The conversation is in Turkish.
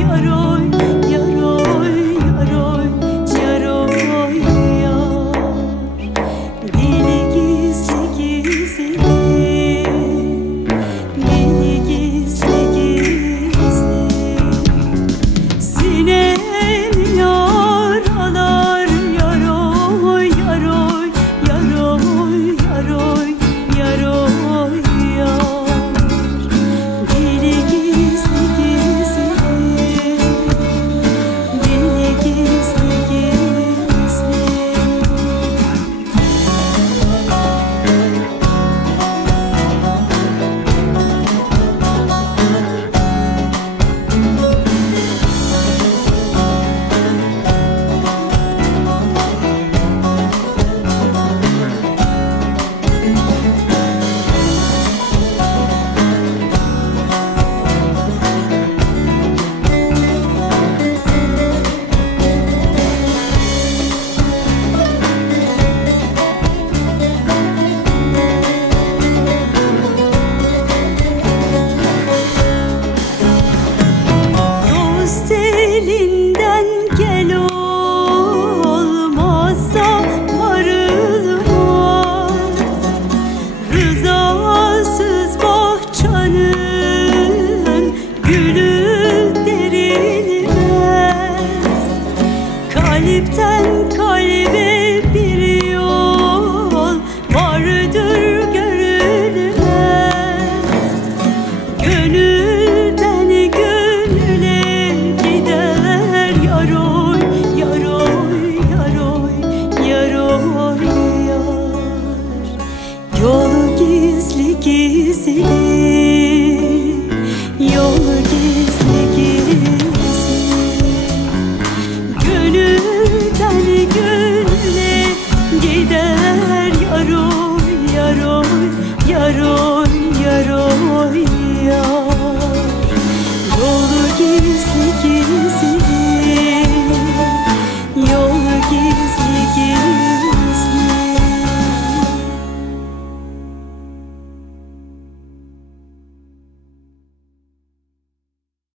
yara Kalpten kalbe bir yol vardır görülmez Gönülden gönüle gider yaroy yaroy yaroy yaroy yar. Yolu gizli gizli gönüle